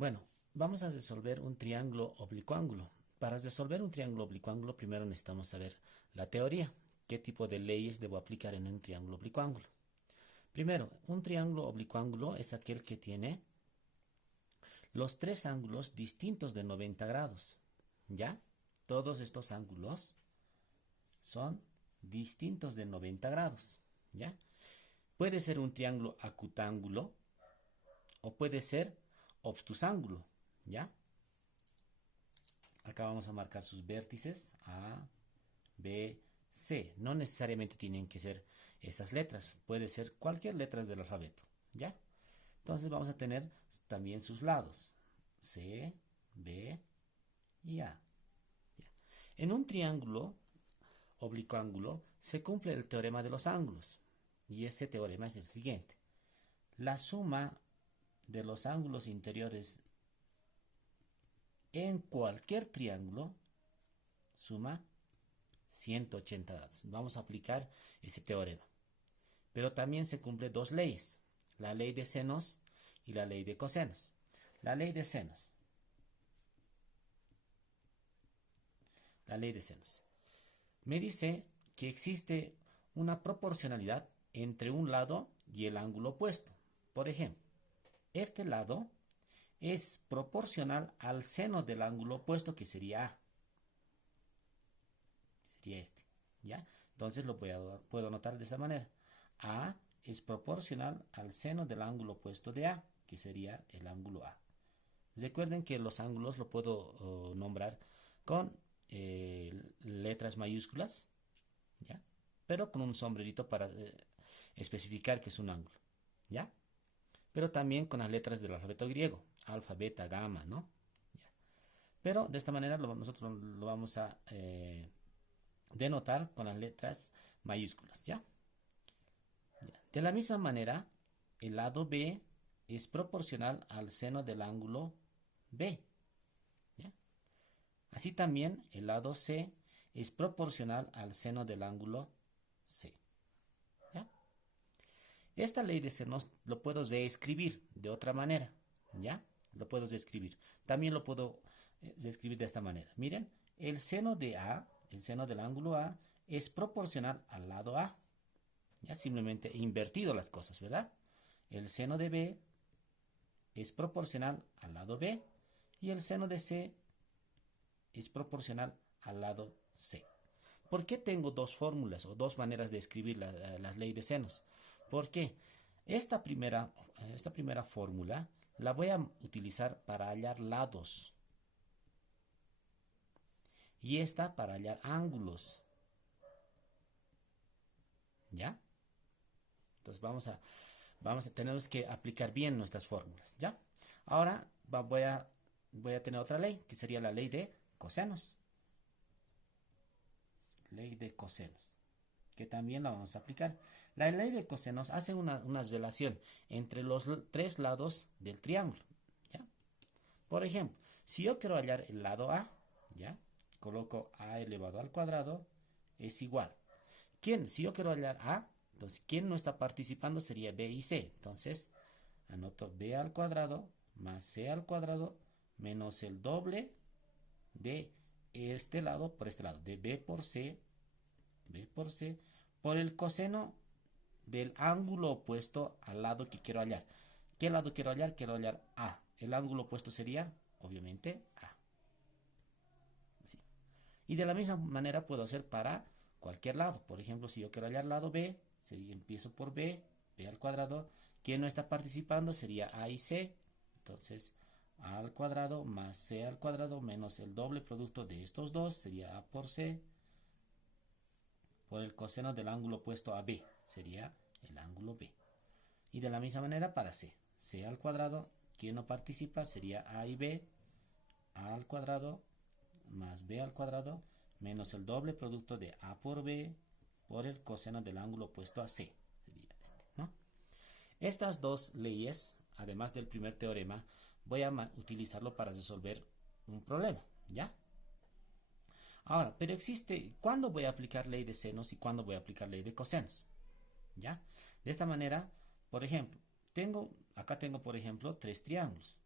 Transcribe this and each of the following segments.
Bueno, vamos a resolver un triángulo oblicuo-ángulo. Para resolver un triángulo oblicuo-ángulo, primero necesitamos saber la teoría. ¿Qué tipo de leyes debo aplicar en un triángulo oblicuo-ángulo? Primero, un triángulo oblicuo-ángulo es aquel que tiene los tres ángulos distintos de 90 grados. ¿Ya? Todos estos ángulos son distintos de 90 grados. ¿Ya? Puede ser un triángulo acutángulo o puede ser obtusángulo. ¿Ya? Acá vamos a marcar sus vértices A, B, C. No necesariamente tienen que ser esas letras. Puede ser cualquier letra del alfabeto. ¿Ya? Entonces vamos a tener también sus lados. C, B y A. ¿Ya? En un triángulo oblicuo-ángulo se cumple el teorema de los ángulos. Y ese teorema es el siguiente. La suma de los ángulos interiores en cualquier triángulo suma 180 grados. Vamos a aplicar ese teorema. Pero también se cumplen dos leyes. La ley de senos y la ley de cosenos. La ley de senos. La ley de senos. Me dice que existe una proporcionalidad entre un lado y el ángulo opuesto. Por ejemplo, este lado es proporcional al seno del ángulo opuesto, que sería A. Sería este. ¿Ya? Entonces puedo anotar de esa manera. A es proporcional al seno del ángulo opuesto de A, que sería el ángulo A. Recuerden que los ángulos lo puedo nombrar con letras mayúsculas, ¿ya? Pero con un sombrerito para especificar que es un ángulo, ¿ya? Pero también con las letras del alfabeto griego, alfa, beta, gamma, ¿no? ¿Ya? Pero de esta manera nosotros lo vamos a denotar con las letras mayúsculas, ¿ya? ¿Ya? De la misma manera, el lado B es proporcional al seno del ángulo B, ¿ya? Así también el lado C es proporcional al seno del ángulo C, ¿ya? Esta ley de senos lo puedo reescribir de otra manera, ¿ya? Lo puedo reescribir. También lo puedo reescribir de esta manera. Miren, el seno de A, el seno del ángulo A, es proporcional al lado A. Ya simplemente he invertido las cosas, ¿verdad? El seno de B es proporcional al lado B y el seno de C es proporcional al lado C. ¿Por qué tengo dos fórmulas o dos maneras de escribir las leyes de senos? Porque esta primera fórmula la voy a utilizar para hallar lados y esta para hallar ángulos. ¿Ya? Entonces tenemos que aplicar bien nuestras fórmulas, ¿ya? Ahora voy a tener otra ley, que sería la ley de cosenos. Ley de cosenos, que también la vamos a aplicar. La ley de cosenos hace una relación entre los tres lados del triángulo, ¿ya? Por ejemplo, si yo quiero hallar el lado A, ¿ya? Coloco A elevado al cuadrado es igual. Si yo quiero hallar A, entonces, ¿quién no está participando? Sería B y C. Entonces, anoto B al cuadrado más C al cuadrado menos el doble de este lado por este lado, de B por C, por el coseno del ángulo opuesto al lado que quiero hallar. ¿Qué lado quiero hallar? Quiero hallar A. El ángulo opuesto sería, obviamente, A. Así. Y de la misma manera puedo hacer para cualquier lado. Por ejemplo, si yo quiero hallar lado B, empiezo por B, B al cuadrado. ¿Quién no está participando? Sería A y C. Entonces, A al cuadrado más C al cuadrado menos el doble producto de estos dos sería A por C por el coseno del ángulo opuesto a B. Sería el ángulo B. Y de la misma manera para C. C al cuadrado, ¿quién no participa? Sería A y B. A al cuadrado más B al cuadrado menos el doble producto de A por B por el coseno del ángulo opuesto a C. Sería este, ¿no? Estas dos leyes, además del primer teorema, voy a utilizarlo para resolver un problema, ¿ya? Ahora, pero existe, ¿cuándo voy a aplicar ley de senos y cuándo voy a aplicar ley de cosenos? ¿Ya? De esta manera, por ejemplo, acá tengo, por ejemplo, tres triángulos,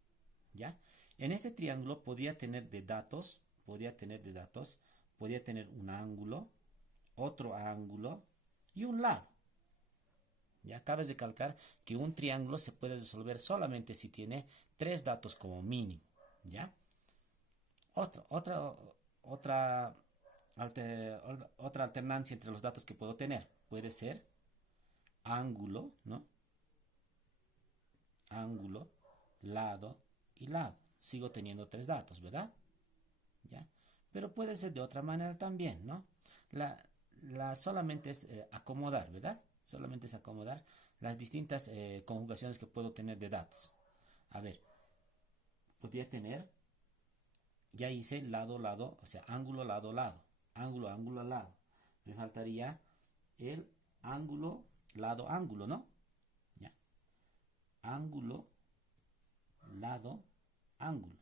¿ya? En este triángulo podía tener de datos, podía tener un ángulo, otro ángulo y un lado. Ya cabe recalcar que un triángulo se puede resolver solamente si tiene 3 datos como mínimo, ¿ya? Otra, otra alternancia entre los datos que puedo tener puede ser ángulo, ¿no? Ángulo, lado y lado. Sigo teniendo 3 datos, ¿verdad? ¿Ya? Pero puede ser de otra manera también, ¿no? Solamente es acomodar, ¿verdad? Solamente es acomodar las distintas conjugaciones que puedo tener de datos. A ver, podría tener, ya hice lado, lado, o sea, ángulo, lado, lado, ángulo, ángulo, lado. Me faltaría el ángulo, lado, ángulo, ¿no? ¿Ya? Ángulo, lado, ángulo.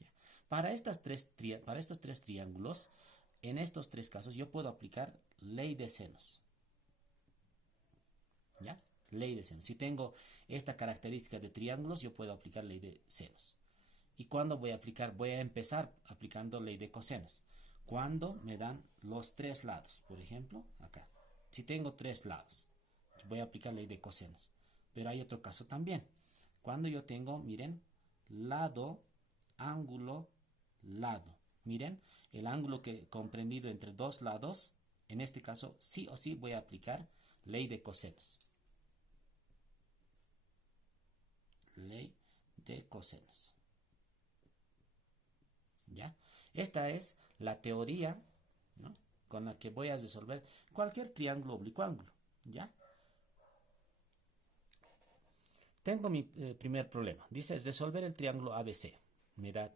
¿Ya? Para estos tres triángulos, en estos 3 casos yo puedo aplicar ley de senos. ¿Ya? Ley de senos. Si tengo esta característica de triángulos, yo puedo aplicar ley de senos. ¿Y cuándo voy a aplicar? Voy a empezar aplicando ley de cosenos. Cuando me dan los 3 lados, por ejemplo, acá. Si tengo 3 lados, voy a aplicar ley de cosenos. Pero hay otro caso también. Cuando yo tengo, miren, lado, ángulo, lado. Miren, el ángulo que comprendido entre 2 lados, en este caso sí o sí voy a aplicar ley de cosenos. Ley de cosenos. ¿Ya? Esta es la teoría, ¿no?, con la que voy a resolver cualquier triángulo oblicuo ángulo. ¿Ya? Tengo mi primer problema. Dice resolver el triángulo ABC. Me da